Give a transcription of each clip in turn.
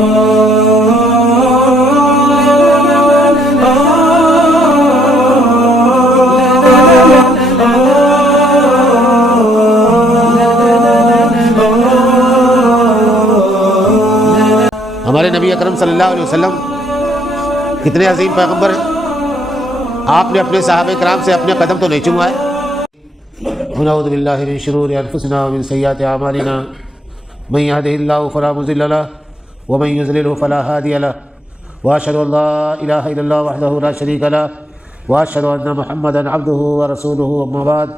ہمارے نبی اکرم صلی اللہ علیہ وسلم کتنے عظیم پیغمبر ہیں. آپ نے اپنے صحابہ کرام سے اپنے قدم تو نہیں چومائے. ونعوذ باللہ من شرور انفسنا ومن سیئات اعمالنا من يهده الله فلا مضل له ومن يضلل فلا هادي له واشهد ان لا اله الا الله وحده لا شريك له واشهد ان محمدا عبده ورسوله. اما بعد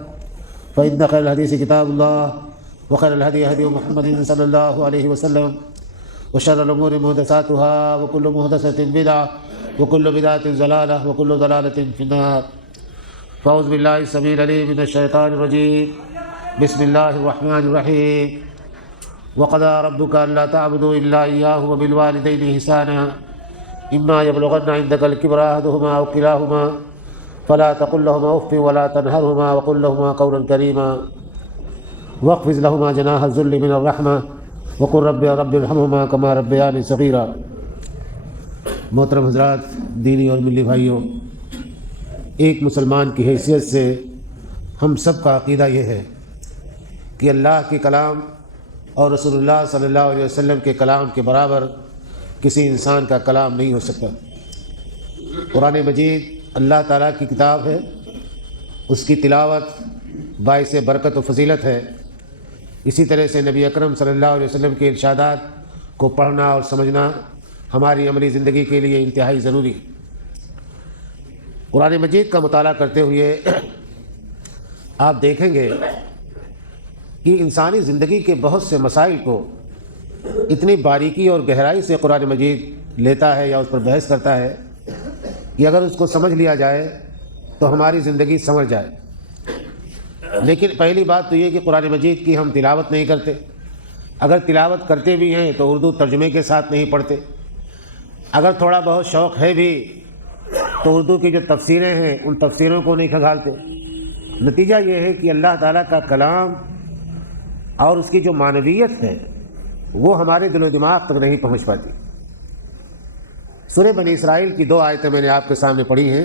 فان خير الحديث كتاب الله وخير الهدي هدي محمد صلى الله عليه وسلم وشر الامور محدثاتها وكل محدثة بدعة وكل بدعة ضلالة وكل ضلالة في النار. فاعوذ بالله السميع العليم من الشيطان الرجيم. بسم الله الرحمن الرحيم. وقضى ربك ألا تعبدوا إلا إياه وبالوالدين إحسانا إما يبلغن عندك الكبر أحدهما أو كلاهما فلا تقل لهما أف ولا تنهرهما وقل لهما قولا كريما واخفض لهما جناح الذل من الرحمة وقل رب ارحمهما كما ربياني صغيرا. محترم حضرات، دینی اور ملی بھائیوں، ایک مسلمان کی حیثیت سے ہم سب کا عقیدہ یہ ہے کہ اللہ کے کلام اور رسول اللہ صلی اللہ علیہ وسلم کے کلام کے برابر کسی انسان کا کلام نہیں ہو سکتا. قرآن مجید اللہ تعالیٰ کی کتاب ہے، اس کی تلاوت باعث برکت و فضیلت ہے. اسی طرح سے نبی اکرم صلی اللہ علیہ وسلم کے ارشادات کو پڑھنا اور سمجھنا ہماری عملی زندگی کے لیے انتہائی ضروری. قرآن مجید کا مطالعہ کرتے ہوئے آپ دیکھیں گے کہ انسانی زندگی کے بہت سے مسائل کو اتنی باریکی اور گہرائی سے قرآن مجید لیتا ہے یا اس پر بحث کرتا ہے کہ اگر اس کو سمجھ لیا جائے تو ہماری زندگی سمجھ جائے. لیکن پہلی بات تو یہ کہ قرآن مجید کی ہم تلاوت نہیں کرتے. اگر تلاوت کرتے بھی ہیں تو اردو ترجمے کے ساتھ نہیں پڑھتے. اگر تھوڑا بہت شوق ہے بھی تو اردو کی جو تفسیریں ہیں ان تفسیروں کو نہیں کھنگالتے. نتیجہ یہ ہے کہ اللہ تعالیٰ کا کلام اور اس کی جو معنویت ہے وہ ہمارے دل و دماغ تک نہیں پہنچ پاتی. سورہ بنی اسرائیل کی 2 آیتیں میں نے آپ کے سامنے پڑھی ہیں.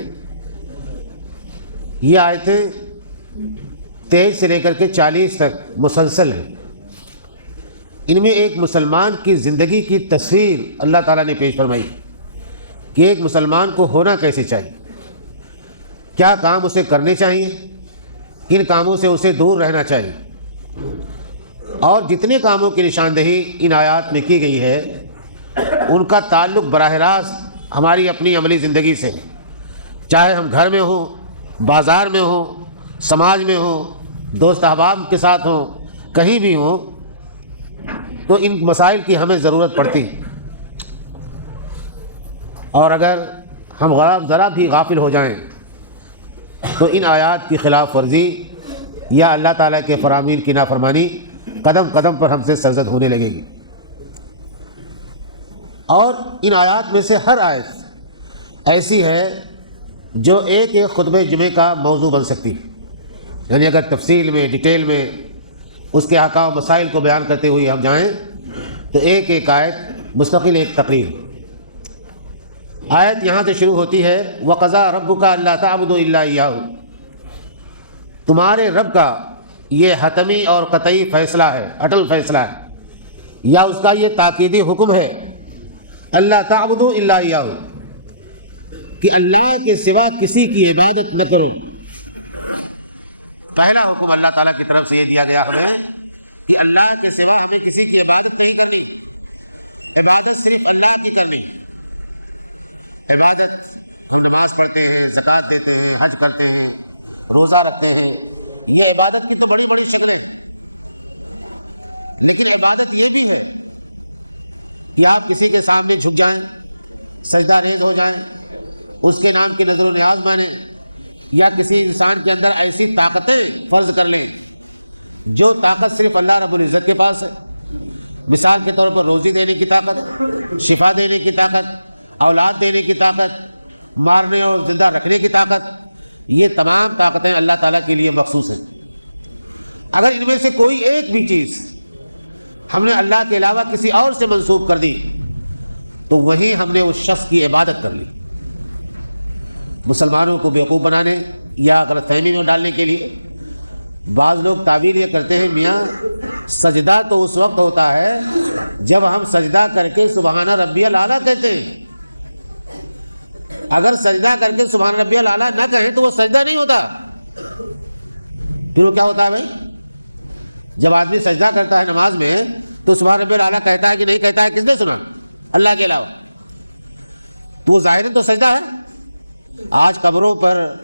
یہ آیتیں 23 سے لے کر کے 40 تک مسلسل ہیں. ان میں ایک مسلمان کی زندگی کی تصویر اللہ تعالیٰ نے پیش فرمائی کہ ایک مسلمان کو ہونا کیسے چاہیے، کیا کام اسے کرنے چاہیے، کن کاموں سے اسے دور رہنا چاہیے. اور جتنے کاموں کی نشاندہی ان آیات میں کی گئی ہے ان کا تعلق براہ راست ہماری اپنی عملی زندگی سے ہے. چاہے ہم گھر میں ہوں، بازار میں ہوں، سماج میں ہوں، دوست احباب کے ساتھ ہوں، کہیں بھی ہوں، تو ان مسائل کی ہمیں ضرورت پڑتی. اور اگر ہم ذرا بھی غافل ہو جائیں تو ان آیات کی خلاف ورزی یا اللہ تعالیٰ کے فرامین کی نافرمانی قدم قدم پر ہم سے سرزد ہونے لگے گی. اور ان آیات میں سے ہر آیت ایسی ہے جو ایک خطبہ جمعے کا موضوع بن سکتی ہے. یعنی اگر تفصیل میں ڈیٹیل میں اس کے احکام و مسائل کو بیان کرتے ہوئے ہم جائیں تو ایک آیت مستقل ایک تقریر. آیت یہاں سے شروع ہوتی ہے وَقَضَىٰ رَبُّكَ أَلَّا تَعْبُدُوا إِلَّا إِيَّاهُ. تمہارے رب کا یہ حتمی اور قطعی فیصلہ ہے، اٹل فیصلہ ہے، یا اس کا یہ تاکیدی حکم ہے اللہ تعبدوا الا اياه، کہ اللہ کے سوا کسی کی عبادت نہ کرو. پہلا حکم اللہ تعالیٰ کی طرف سے یہ دیا گیا ہمیں کہ اللہ کے سوا ہمیں کسی کی عبادت نہیں کرنی، عبادت صرف اللہ کی کرنی. عبادت ہم نماز پڑھتے ہیں، زکوٰۃ دیتے ہیں، حج کرتے ہیں، روزہ رکھتے ہیں، یہ عبادت کی تو بڑی بڑی شکلیں ہیں. لیکن عبادت یہ بھی ہے کہ آپ کسی کے سامنے جھک جائیں، سجدہ ریز ہو جائیں، اس کے نام کی نظر و نیاز مانیں، یا کسی انسان کے اندر ایسی طاقتیں فرض کر لیں جو طاقت صرف اللہ رب العزت کے پاس ہے. مثال کے طور پر روزی دینے کی طاقت، شفا دینے کی طاقت، اولاد دینے کی طاقت، مارنے اور زندہ رکھنے کی طاقت، یہ تمام طاقتیں اللہ تعالیٰ کے لیے مخصوص ہیں. اگر ان میں سے کوئی ایک بھی چیز ہم نے اللہ کے علاوہ کسی اور سے منسوب کر دی تو وہیں ہم نے اس شخص کی عبادت کر لی۔ مسلمانوں کو بیوقوف بنانے یا غلط فہمی میں ڈالنے کے لیے بعض لوگ تعبیر یہ کرتے ہیں، میاں سجدہ تو اس وقت ہوتا ہے جب ہم سجدہ کر کے سبحان ربی الاعلیٰ کہتے ہیں، اگر سجدہ کر کے سبحان ربی الاعلیٰ نہ کہیں تو وہ سجدہ نہیں ہوتا۔ پھر وہ کیا ہوتا ہے بھائی؟ جب آدمی سجدہ کرتا ہے نماز میں تو سبحان ربی الاعلیٰ کہتا ہے کہ نہیں کہتا ہے؟ کس نے سنا؟ اللہ کے علاوہ۔ تو وہ ظاہراً تو سجدہ ہے۔ آج قبروں پر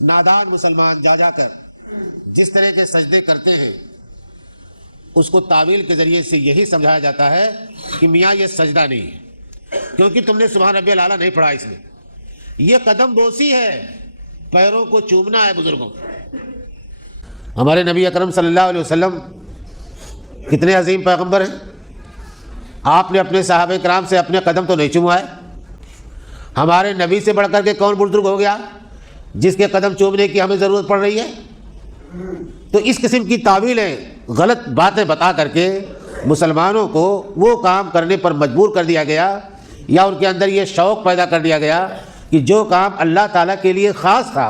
نادان مسلمان جا کر جس طرح کے سجدے کرتے ہیں، اس کو تعویل کے ذریعے سے یہی سمجھایا جاتا ہے کہ میاں یہ سجدہ نہیں ہے، کیونکہ تم نے سبحان ربی الاعلیٰ نہیں پڑھا اس میں۔ یہ قدم بوسی ہے، پیروں کو چومنا ہے بزرگوں۔ ہمارے نبی اکرم صلی اللہ علیہ وسلم کتنے عظیم پیغمبر ہیں، آپ نے اپنے صحابہ کرام سے اپنے قدم تو نہیں چوما ہے۔ ہمارے نبی سے بڑھ کر کے کون بزرگ ہو گیا جس کے قدم چومنے کی ہمیں ضرورت پڑ رہی ہے؟ تو اس قسم کی تعویلیں، غلط باتیں بتا کر کے مسلمانوں کو وہ کام کرنے پر مجبور کر دیا گیا، یا ان کے اندر یہ شوق پیدا کر دیا گیا کہ جو کام اللہ تعالیٰ کے لیے خاص تھا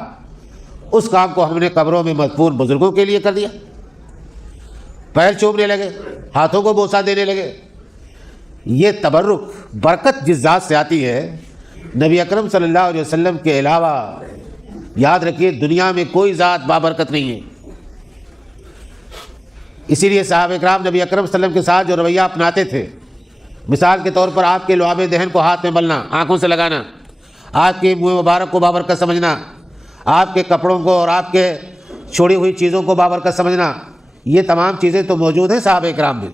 اس کام کو ہم نے قبروں میں مدفون بزرگوں کے لیے کر دیا۔ پیر چومنے لگے، ہاتھوں کو بوسہ دینے لگے۔ یہ تبرک برکت جس ذات سے آتی ہے، نبی اکرم صلی اللہ علیہ وسلم کے علاوہ یاد رکھیے دنیا میں کوئی ذات بابرکت نہیں ہے۔ اسی لیے صحابہ کرام نبی اکرم صلی اللہ علیہ وسلم کے ساتھ جو رویہ اپناتے تھے، مثال کے طور پر آپ کے لعاب دہن کو ہاتھ میں ملنا، آنکھوں سے لگانا، آپ کے منہ مبارک کو بابرکت سمجھنا، آپ کے کپڑوں کو اور آپ کے چھوڑی ہوئی چیزوں کو بابرکت سمجھنا، یہ تمام چیزیں تو موجود ہیں صحابہ کرام میں،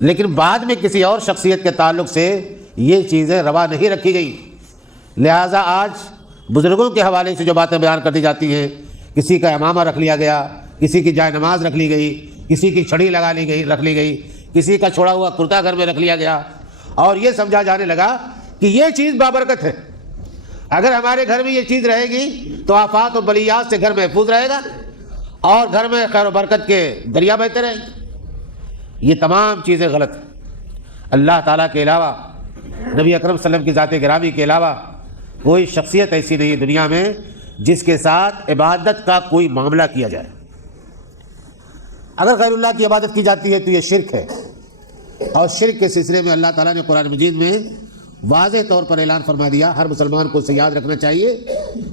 لیکن بعد میں کسی اور شخصیت کے تعلق سے یہ چیزیں روا نہیں رکھی گئی۔ لہٰذا آج بزرگوں کے حوالے سے جو باتیں بیان کر دی جاتی ہیں، کسی کا امامہ رکھ لیا گیا، کسی کی جائے نماز رکھ لی گئی، کسی کی چھڑی رکھ لی گئی، کسی کا چھوڑا ہوا کرتا گھر میں رکھ لیا گیا، اور یہ سمجھا جانے لگا کہ یہ چیز بابرکت ہے۔ اگر ہمارے گھر میں یہ چیز رہے گی تو آفات و بلیات سے گھر محفوظ رہے گا اور گھر میں خیر و برکت کے دریا بہتے رہیں گے۔ یہ تمام چیزیں غلط ہیں۔ اللہ تعالیٰ کے علاوہ، نبی اکرم صلی اللہ علیہ وسلم کی ذات گرامی کے علاوہ کوئی شخصیت ایسی نہیں ہے دنیا میں جس کے ساتھ عبادت کا کوئی معاملہ کیا جائے۔ اگر غیر اللہ کی عبادت کی جاتی ہے تو یہ شرک ہے، اور شرک کے سلسلے میں اللہ تعالیٰ نے قرآن مجید میں واضح طور پر اعلان فرما دیا۔ ہر مسلمان کو اسے یاد رکھنا چاہیے،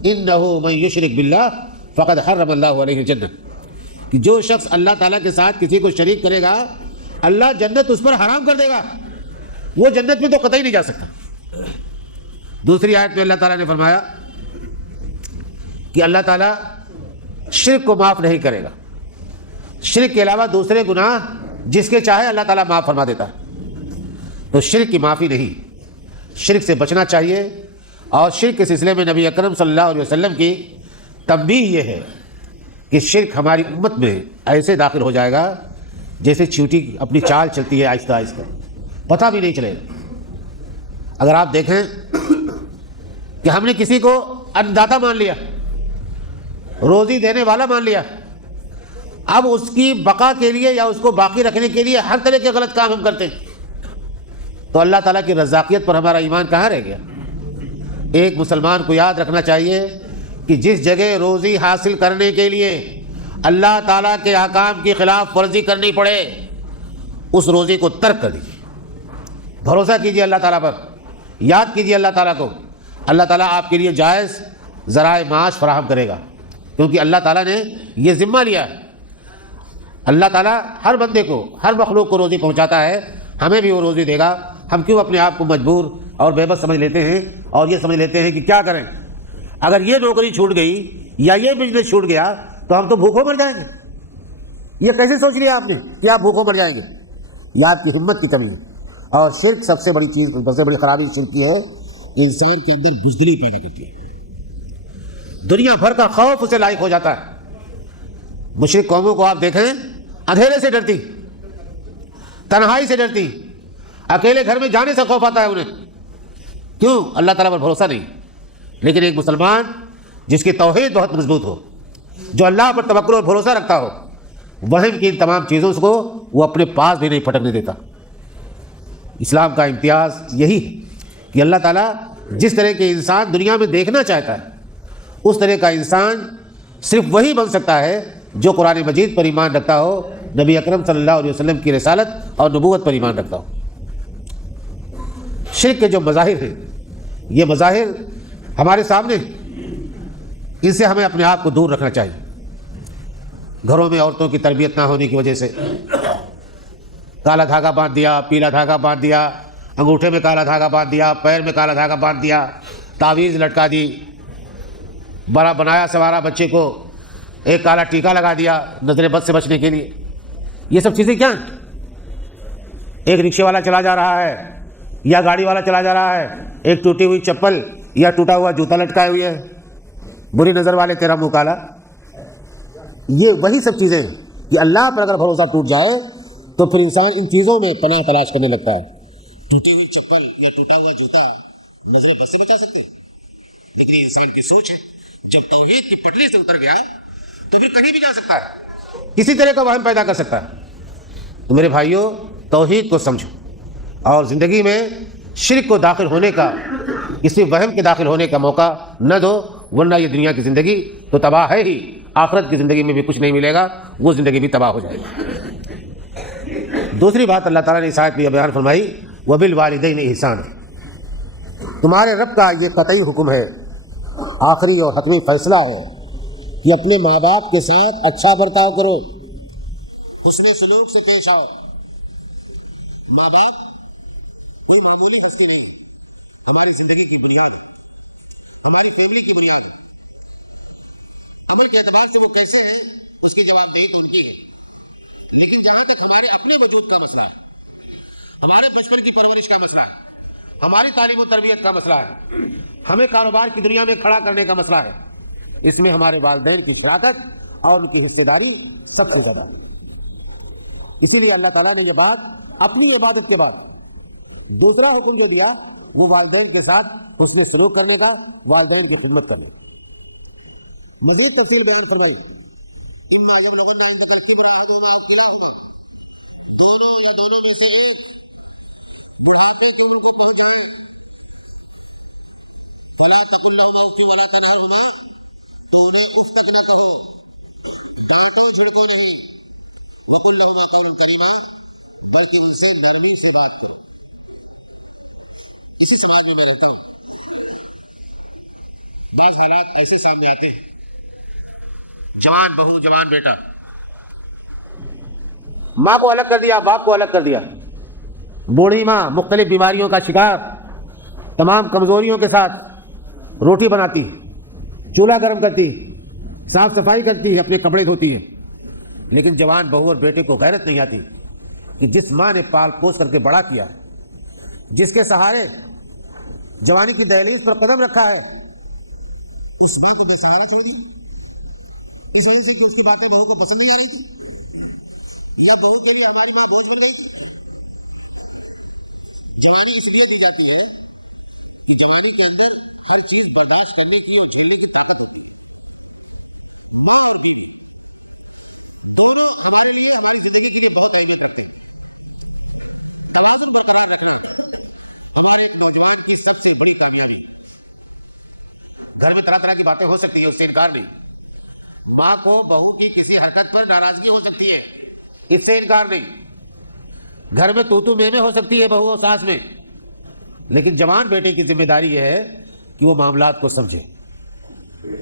اِنَّهُ مَن يُشْرِكْ بِاللَّهِ فَقَدْ حَرَّمَ اللَّهُ عَلَيْهِ الْجَنَّةَ، کہ جو شخص اللہ تعالیٰ کے ساتھ کسی کو شریک کرے گا اللہ جنت اس پر حرام کر دے گا، وہ جنت میں تو قطعی نہیں جا سکتا۔ دوسری آیت میں اللہ تعالیٰ نے فرمایا کہ اللہ تعالیٰ شرک کو معاف نہیں کرے گا، شرک کے علاوہ دوسرے گناہ جس کے چاہے اللہ تعالیٰ معاف فرما دیتا ہے۔ تو شرک کی معافی نہیں، شرک سے بچنا چاہیے۔ اور شرک کے سلسلے میں نبی اکرم صلی اللہ علیہ وسلم کی تنبیہ یہ ہے کہ شرک ہماری امت میں ایسے داخل ہو جائے گا جیسے چیونٹی اپنی چال چلتی ہے، آہستہ آہستہ، پتہ بھی نہیں چلے گا۔ اگر آپ دیکھیں کہ ہم نے کسی کو انداتا مان لیا، روزی دینے والا مان لیا، اب اس کی بقا کے لیے یا اس کو باقی رکھنے کے لیے ہر طرح کے غلط کام ہم کرتے ہیں، تو اللہ تعالیٰ کی رزاقیت پر ہمارا ایمان کہاں رہ گیا؟ ایک مسلمان کو یاد رکھنا چاہیے کہ جس جگہ روزی حاصل کرنے کے لیے اللہ تعالیٰ کے احکام کی خلاف ورزی کرنی پڑے اس روزی کو ترک کر دیجیے۔ بھروسہ کیجیے اللہ تعالیٰ پر، یاد کیجیے اللہ تعالیٰ کو، اللہ تعالیٰ آپ کے لیے جائز ذرائع معاش فراہم کرے گا، کیونکہ اللہ تعالیٰ نے یہ ذمہ لیا ہے۔ اللہ تعالیٰ ہر بندے کو، ہر مخلوق کو روزی پہنچاتا ہے، ہمیں بھی وہ روزی دے گا۔ ہم کیوں اپنے آپ کو مجبور اور بے بس سمجھ لیتے ہیں اور یہ سمجھ لیتے ہیں کہ کیا کریں، اگر یہ نوکری چھوٹ گئی یا یہ بزنس چھوٹ گیا تو ہم تو بھوکوں مر جائیں گے۔ یہ کیسے سوچ لیا آپ نے کہ آپ بھوکوں مر جائیں گے؟ یہ آپ کی ہمت کی کمی ہے۔ اور شرک سب سے بڑی چیز، سب سے بڑی خرابی شرک کی ہے کہ انسان کے اندر بزدلی پیدا کرتی ہے، دنیا بھر کا خوف اسے لاحق ہو جاتا ہے۔ مشرک قوموں کو آپ دیکھیں، اندھیرے سے ڈرتی، تنہائی سے ڈرتی، اکیلے گھر میں جانے سے خوف آتا ہے انہیں۔ کیوں؟ اللہ تعالیٰ پر بھروسہ نہیں۔ لیکن ایک مسلمان جس کی توحید بہت مضبوط ہو، جو اللہ پر توکل اور بھروسہ رکھتا ہو، وہم کی ان تمام چیزوں کو وہ اپنے پاس بھی نہیں پھٹکنے دیتا۔ اسلام کا امتیاز یہی ہے کہ اللہ تعالیٰ جس طرح کے انسان دنیا میں دیکھنا چاہتا ہے اس طرح کا انسان صرف وہی بن سکتا ہے جو قرآن مجید پر ایمان رکھتا ہو، نبی اکرم صلی اللہ علیہ وسلم کی رسالت اور نبوت پر ایمان رکھتا ہو۔ شرک کے جو مظاہر ہیں، یہ مظاہر ہمارے سامنے ہیں، ان سے ہمیں اپنے آپ کو دور رکھنا چاہیے۔ گھروں میں عورتوں کی تربیت نہ ہونے کی وجہ سے کالا دھاگا باندھ دیا، پیلا دھاگا باندھ دیا، انگوٹھے میں کالا دھاگا باندھ دیا، پیر میں کالا دھاگا باندھ دیا، تعویذ لٹکا دی، بڑا بنایا سوارا بچے کو ایک کالا ٹیکا لگا دیا نظر بد سے بچنے کے لیے۔ یہ سب چیزیں کیا ہیں؟ ایک رکشے والا چلا جا رہا ہے یا گاڑی والا چلا جا رہا ہے، ایک ٹوٹی ہوئی چپل یا ٹوٹا ہوا جوتا لٹکائے ہوئے ہے، بری نظر والے تیرا منہ کالا۔ یہ وہی سب چیزیں ہیں کہ اللہ پر اگر بھروسہ ٹوٹ جائے تو پھر انسان ان چیزوں میں پناہ تلاش کرنے لگتا ہے۔ ٹوٹی ہوئی چپل یا ٹوٹا ہوا جوتا نظر بد سے بچا سکتے ہیں، لیکن یہ انسان کی سوچ ہے۔ جب توحید کی پٹری سے اتر گیا تو پھر کہیں بھی جا سکتا ہے، کسی طرح کا وہم پیدا کر سکتا ہے۔ تو میرے بھائیوں، توحید کو سمجھو اور زندگی میں شرک کو داخل ہونے کا، کسی وہم کے داخل ہونے کا موقع نہ دو، ورنہ یہ دنیا کی زندگی تو تباہ ہے ہی، آخرت کی زندگی میں بھی کچھ نہیں ملے گا، وہ زندگی بھی تباہ ہو جائے گی۔ دوسری بات اللہ تعالیٰ نے اس آیت میں یہ بیان فرمائی، وَبِالْوَالِدَيْنِ احسان۔ تمہارے رب کا یہ قطعی حکم ہے، آخری اور حتمی فیصلہ ہے کہ اپنے ماں باپ کے ساتھ اچھا برتاؤ کرو، حسن سلوک سے پیش آؤ۔ ماں باپ کوئی معمولی ہستی نہیں، ہماری زندگی کی بنیاد ہے، ہماری فیملی کی بنیاد ہے۔ عمل کے اعتبار سے وہ کیسے ہیں اس کی جواب دہی تو ان کی ہے، لیکن جہاں تک ہمارے اپنے وجود کا مسئلہ ہے، ہمارے بچپن کی پرورش کا مسئلہ ہے، ہماری تعلیم و تربیت کا مسئلہ ہے، ہمیں کاروبار کی دنیا میں کھڑا کرنے کا مسئلہ ہے، اس میں ہمارے والدین کی شراکت اور ان کی حصہ داری سب سے زیادہ ہے۔ اسی لیے اللہ تعالیٰ نے یہ بات اپنی عبادت کے بعد دوسرا حکم جو دیا وہ والدین کے ساتھ حسن سلوک کرنے کا، والدین کی خدمت کرنے کا۔ مزید تفصیل بیان فرمائی، اما یبلغن عندک الکبر احدہما او کلاہما، دونوں یا دونوں میں سے ایک بڑھاپے کی عمر کو پہنچ جائیں، فلا تقل لہما اف ولا تنہرہما، تو انہیں اف تک نہ کہو، ڈانٹو جھڑکو نہیں، وقل لہما قولا کریما، بلکہ ان سے نرمی سے بات کرو۔ اسی سماج میں رہتا ہوں، بعض حالات ایسے سامنے آتے ہیں، جوان بہو جوان بیٹا، ماں کو الگ کر دیا، باپ کو الگ کر دیا، بوڑھی ماں مختلف بیماریوں کا شکار، تمام کمزوریوں کے ساتھ روٹی بناتی، چولہا گرم کرتی، صاف صفائی کرتی ہے، اپنے کپڑے دھوتی ہے، لیکن جوان بہو اور بیٹے کو غیرت نہیں آتی کہ جس ماں نے پال پوس کر کے بڑا کیا، جس کے سہارے جوانی کی دہلیز پر قدم رکھا ہے، اس ماں کو بے سہارا چھوڑ دیا، اس وجہ سے کہ اس کی باتیں بہو کو پسند نہیں آ رہی تھی، یا بہو کے لیے ہماری ماں بوجھ بن گئی تھی۔ جوانی اس لیے دی جاتی ہے کہ جوانی کے اندر ہر چیز برداشت کرنے کی اور جھیلنے کی طاقت ہوتی ہے۔ ماں اور بیوی دونوں ہمارے لیے، ہماری زندگی کے لیے بہت اہمیت رکھتے ہیں۔ توازن برقرار رکھنا ہمارے ایک نوجوان کی سب سے بڑی کامیابی۔ گھر میں طرح طرح کی باتیں ہو سکتی ہیں، اس سے انکار نہیں، ماں کو بہو کی کسی حرکت پر ناراضگی ہو سکتی ہے، اس سے انکار نہیں، گھر میں تو میں ہو سکتی ہے بہو اور ساس میں، لیکن جوان بیٹے کی ذمہ داری یہ ہے کہ وہ معاملات کو سمجھے،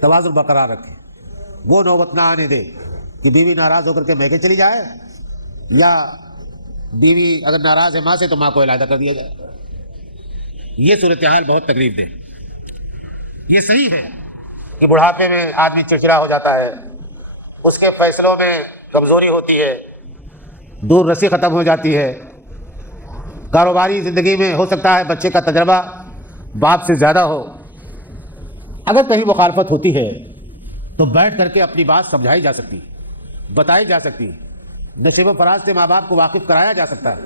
توازن برقرار رکھے، وہ نوبت نہ آنے دے کہ بیوی ناراض ہو کر کے میکے چلی جائے، یا بیوی اگر ناراض ہے ماں سے تو ماں کو علیحدہ کر دیا جائے۔ یہ صورتحال بہت تکلیف دہ۔ یہ صحیح ہے کہ بڑھاپے میں آدمی چڑچڑا ہو جاتا ہے، اس کے فیصلوں میں کمزوری ہوتی ہے، دور رسی ختم ہو جاتی ہے، کاروباری زندگی میں ہو سکتا ہے بچے کا تجربہ باپ سے زیادہ ہو۔ اگر کہیں مخالفت ہوتی ہے تو بیٹھ کر کے اپنی بات سمجھائی جا سکتی، بتائی جا سکتی، نشیب و فراز سے ماں باپ کو واقف کرایا جا سکتا ہے،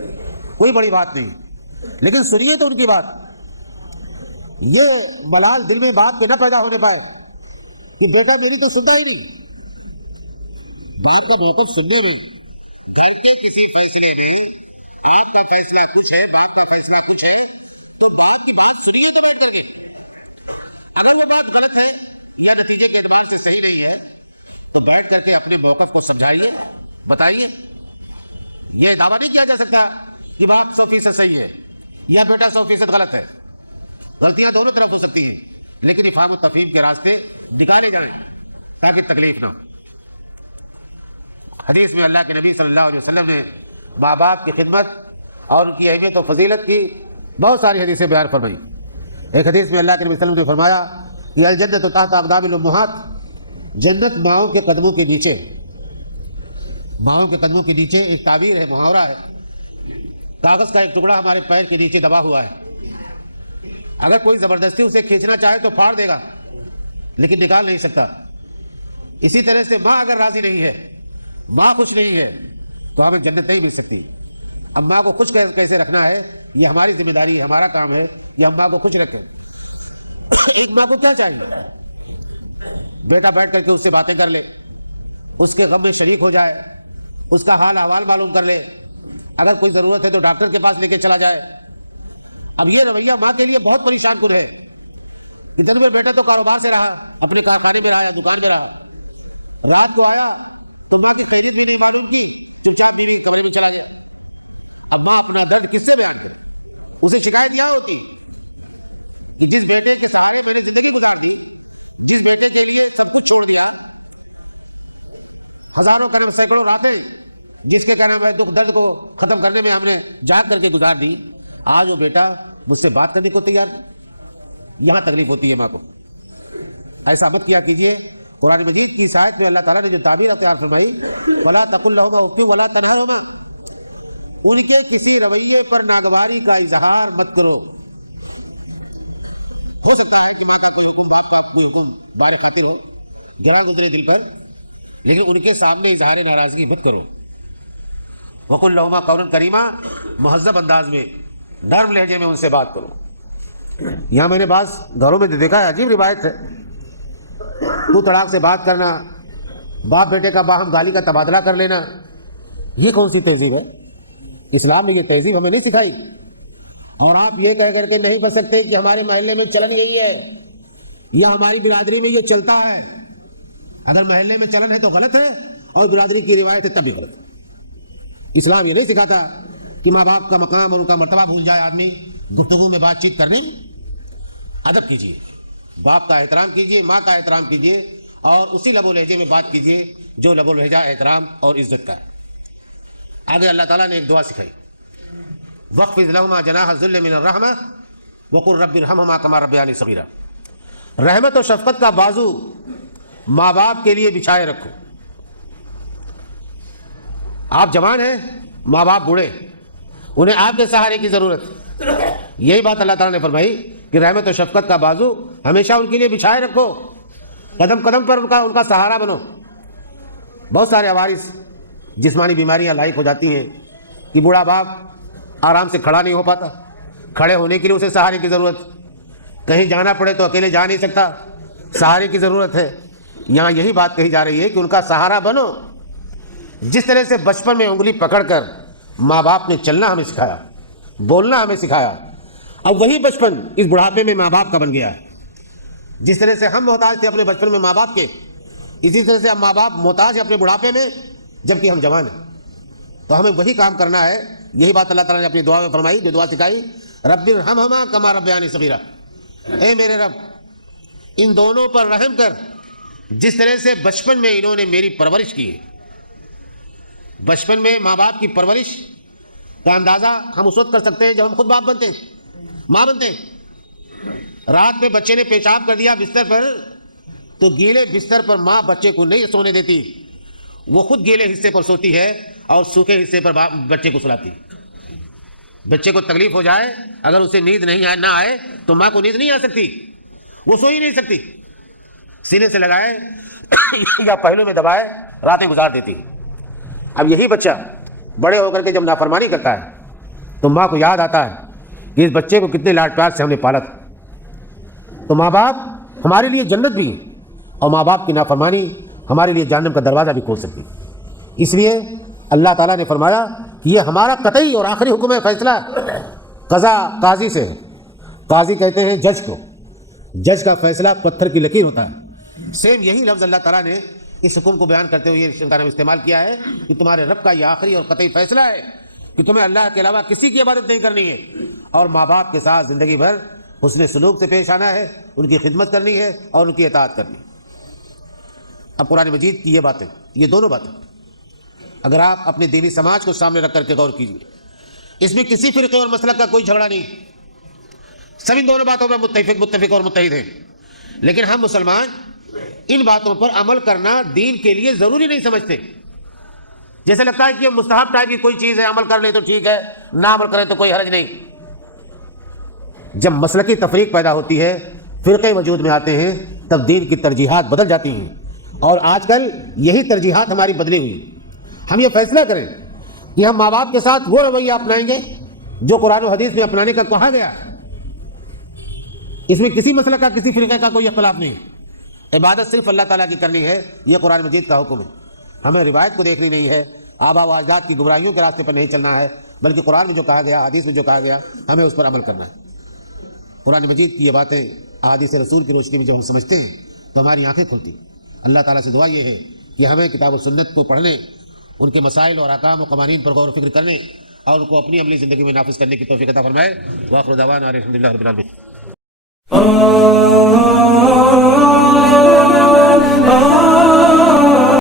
کوئی بڑی بات نہیں، لیکن سنیے تو ان کی بات۔ یہ ملال دل میں بات پہ نہ پیدا ہونے پائے کہ بیٹا میری تو سنتا ہی نہیں۔ باپ کا موقف سننے میں، گھر کے کسی فیصلے میں آپ کا فیصلہ کچھ ہے، باپ کا فیصلہ کچھ ہے، تو بات کی بات سنیے تو بیٹھ کر کے. اگر وہ بات غلط ہے یا نتیجے کے اعتبار سے صحیح نہیں ہے تو بیٹھ کر کے اپنے موقف کو سمجھائیے, بتائیے. یہ دعویٰ نہیں کیا جا سکتا کہ باپ 100% صحیح ہے یا بیٹا 100% غلط ہے. غلطیاں دونوں طرف ہو سکتی ہیں, لیکن افہام و تفہیم کے راستے نکالے جائیں تاکہ تکلیف نہ ہو. حدیث میں اللہ کے نبی صلی اللہ علیہ وسلم نے ماں باپ کی خدمت اور ان کی اہمیت و فضیلت کی بہت ساری حدیثیں بیان فرمائی. ایک حدیث میں اللہ کے نبی صلی اللہ علیہ وسلم نے فرمایا کہ الجنت تحت اقدام الامہات, جنت ماؤں کے قدموں کے نیچے. ماؤں کے قدموں کے نیچے ایک تعبیر ہے, محاورہ ہے. کاغذ کا ایک ٹکڑا ہمارے پیر کے نیچے دبا ہوا ہے, اگر کوئی زبردستی اسے کھینچنا چاہے تو پھاڑ دے گا, لیکن نکال نہیں سکتا. اسی طرح سے ماں اگر راضی نہیں ہے, ماں خوش نہیں ہے, تو ہمیں جنت نہیں مل سکتی. اب ماں کو خوش کیسے رکھنا ہے یہ ہماری ذمہ داری ہے, ہمارا کام ہے کہ ہم ماں کو خوش رکھیں. ایک ماں کو کیا چاہیے؟ بیٹا بیٹھ کر کے اس سے باتیں کر لے, اس کے غم میں شریک ہو جائے, اس کا حال احوال معلوم کر لے, اگر کوئی ضرورت ہے تو ڈاکٹر کے پاس لے کے چلا جائے. اب یہ رویہ ماں کے لیے بہت پریشان کن ہے. کتنے دن بیٹا تو کاروبار سے رہا, اپنے کارخانے میں رہا یا دکان میں رہا, رات کو آیا تو ماں کی خیریت بھی نہیں معلوم کی, چپ چاپ بیوی کے کمرے میں چلا گیا. اب ماں اپنا درد کس سے بیان کرے؟ اسے شکایت یہاں ہوتی کہ جس بیٹے کے سہارے میں نے زندگی گزار دی, جس بیٹے کے لیے سب کچھ چھوڑ دیا, ہزاروں کا نام سینکڑوں راتیں جس کے کہنا ہے دکھ درد کو ختم کرنے میں ہم نے جاگ کر کے گزار دی, آج وہ بیٹا مجھ سے بات کرنے کو تیار. یہاں تکلیف ہوتی ہے ماں کو. ایسا مت کیا کیجیے. قرآن مجید کی اس آیت میں اللہ تعالیٰ نے جو تعبیر اختیار فرمائی, وَلَا تَقُلْ لَهُمَا اُفٍّ وَلَا تَنْهَرْهُمَا, ان کے کسی رویے پر ناگواری کا اظہار مت کرو. ہو سکتا ہے کہ ماں کا کوئی حکم, باپ کا کوئی حکم بار خاطر ہو, گراں گزرے دل پر, لیکن ان کے سامنے اظہار ناراضگی مت کرو. وَقُلْ لَهُمَا قَوْلًا كَرِيمًا, مہذب انداز میں, نرم لہجے میں ان سے بات کرو. یہاں میں نے بعض گھروں میں دیکھا ہے, عجیب روایت ہے, تو تڑاک سے بات کرنا, باپ بیٹے کا باہم گالی کا تبادلہ کر لینا, یہ کون سی تہذیب ہے؟ اسلام نے یہ تہذیب ہمیں نہیں سکھائی. اور آپ یہ کہہ کر کے نہیں بچ سکتے کہ ہمارے محلے میں چلن یہی ہے یا ہماری برادری میں یہ چلتا ہے. اگر محلے میں چلن ہے تو غلط ہے, اور برادری کی روایت ہے تب بھی غلط ہے. اسلام یہ نہیں سکھاتا کہ ماں باپ کا مقام اور ان کا مرتبہ بھول جائے آدمی گفتگو میں بات چیت کرنے. ادب کیجیے, باپ کا احترام کیجیے, ماں کا احترام کیجیے, اور اسی لب و لہجے میں بات کیجیے جو لب و لہجہ احترام اور عزت کا ہے. آگے اللہ تعالیٰ نے ایک دعا سکھائی, وَاخْفِضْ لَهُمَا جَنَاحَ الذُّلِّ مِنَ الرَّحْمَةِ وَقُلْ رَبِّ ارْحَمْهُمَا كَمَا رَبَّيَانِي صَغِيرًا. رحمت و شفقت کا بازو ماں باپ کے لیے بچھائے رکھو. آپ جوان ہیں, ماں باپ بوڑھے, انہیں آپ کے سہارے کی ضرورت. یہی بات اللہ تعالیٰ نے فرمائی کہ رحمت و شفقت کا بازو ہمیشہ ان کے لیے بچھائے رکھو, قدم قدم پر ان کا سہارا بنو. بہت سارے عوارض جسمانی بیماریاں لاحق ہو جاتی ہیں کہ بوڑھا باپ آرام سے کھڑا نہیں ہو پاتا, کھڑے ہونے کے لیے اسے سہارے کی ضرورت, کہیں جانا پڑے تو اکیلے جا نہیں سکتا, سہارے کی ضرورت ہے. یہاں یہی بات کہی جا رہی ہے کہ ان کا سہارا بنو. جس طرح سے بچپن میں انگلی پکڑ کر ماں باپ نے چلنا ہمیں سکھایا, بولنا ہمیں سکھایا, اب وہی بچپن اس بڑھاپے میں ماں باپ کا بن گیا ہے. جس طرح سے ہم محتاج تھے اپنے بچپن میں ماں باپ کے, اسی طرح سے اب ماں باپ محتاج ہیں اپنے بڑھاپے میں جبکہ ہم جوان ہیں. تو ہمیں وہی کام کرنا ہے. یہی بات اللہ تعالیٰ نے اپنی دعا میں فرمائی, جو دعا سکھائی, رب ارحمہما کما ربیانی صغیرا, اے میرے رب ان دونوں پر رحم کر جس طرح سے بچپن میں انہوں نے میری پرورش کی ہے. بچپن میں ماں باپ کی پرورش کا اندازہ ہم اس وقت کر سکتے ہیں جب ہم خود باپ بنتے ہیں, ماں بنتے ہیں. رات میں بچے نے پیشاب کر دیا بستر پر, تو گیلے بستر پر ماں بچے کو نہیں سونے دیتی, وہ خود گیلے حصے پر سوتی ہے اور سوکھے حصے پر بچے کو سلاتی. بچے کو تکلیف ہو جائے, اگر اسے نیند نہ آئے تو ماں کو نیند نہیں آ سکتی, وہ سو ہی نہیں سکتی. سینے سے لگائے یا پہلو میں دبائے راتیں گزار دیتی. اب یہی بچہ بڑے ہو کر کے جب نافرمانی کرتا ہے تو ماں کو یاد آتا ہے کہ اس بچے کو کتنے لاڈ پیار سے ہم نے پالا تھا. تو ماں باپ ہمارے لیے جنت بھی, اور ماں باپ کی نافرمانی ہمارے لیے جہنم کا دروازہ بھی کھول سکتی. اس لیے اللہ تعالیٰ نے فرمایا کہ یہ ہمارا قطعی اور آخری حکم ہے, فیصلہ ہے, قضا قاضی سے ہے. قاضی کہتے ہیں جج کو، جج کا فیصلہ پتھر کی لکیر ہوتا ہے۔ سیم یہی لفظ اللہ تعالیٰ نے اس حکم کو بیان کرتے ہوئے یہ نام استعمال کیا ہے کہ تمہارے رب کا یہ آخری اور قطعی فیصلہ ہے کہ تمہیں اللہ کے علاوہ کسی کی عبادت نہیں کرنی ہے، اور ماں باپ کے ساتھ زندگی بھر حسن سلوک سے پیش آنا ہے، ان کی خدمت کرنی ہے اور ان کی اطاعت کرنی ہے۔ اب قرآن مجید کی یہ باتیں، یہ دونوں باتیں اگر آپ اپنے دینی سماج کو سامنے رکھ کر کے غور کیجیے، اس میں کسی فرقے اور مسلک کا کوئی جھگڑا نہیں، سب ان دونوں باتوں پر متفق اور متحد ہیں، لیکن ہم مسلمان ان باتوں پر عمل کرنا دین کے لیے ضروری نہیں سمجھتے۔ جیسے لگتا ہے کہ یہ مستحب ٹائپ کی کوئی چیز ہے، عمل کر لیں تو ٹھیک ہے، نہ عمل کریں تو کوئی حرج نہیں۔ جب مسلکی تفریق پیدا ہوتی ہے، فرقے وجود میں آتے ہیں، تب دین کی ترجیحات بدل جاتی ہیں، اور آج کل یہی ترجیحات ہماری بدلی ہوئی۔ ہم یہ فیصلہ کریں کہ ہم ماں باپ کے ساتھ وہ رویہ اپنائیں گے جو قرآن و حدیث میں اپنانے کا کہا گیا ہے، اس میں کسی مسئلہ کا کسی فرقے کا کوئی اختلاف نہیں۔ عبادت صرف اللہ تعالیٰ کی کرنی ہے، یہ قرآن مجید کا حکم ہے۔ ہمیں روایت کو دیکھنی نہیں ہے، آبا و اجداد کی گمراہیوں کے راستے پر نہیں چلنا ہے، بلکہ قرآن میں جو کہا گیا، حدیث میں جو کہا گیا، ہمیں اس پر عمل کرنا ہے۔ قرآن مجید کی یہ باتیں احادیث رسول کی روشنی میں جب ہم سمجھتے ہیں تو ہماری آنکھیں کھلتی۔ اللہ تعالیٰ سے دعا یہ ہے کہ ہمیں کتاب و سنت کو پڑھنے، ان کے مسائل اور احکام و قوانین پر غور و فکر کرنے اور ان کو اپنی عملی زندگی میں نافذ کرنے کی توفیق عطا فرمائے۔ وآخر دعوانا الحمد للہ رب العالمین۔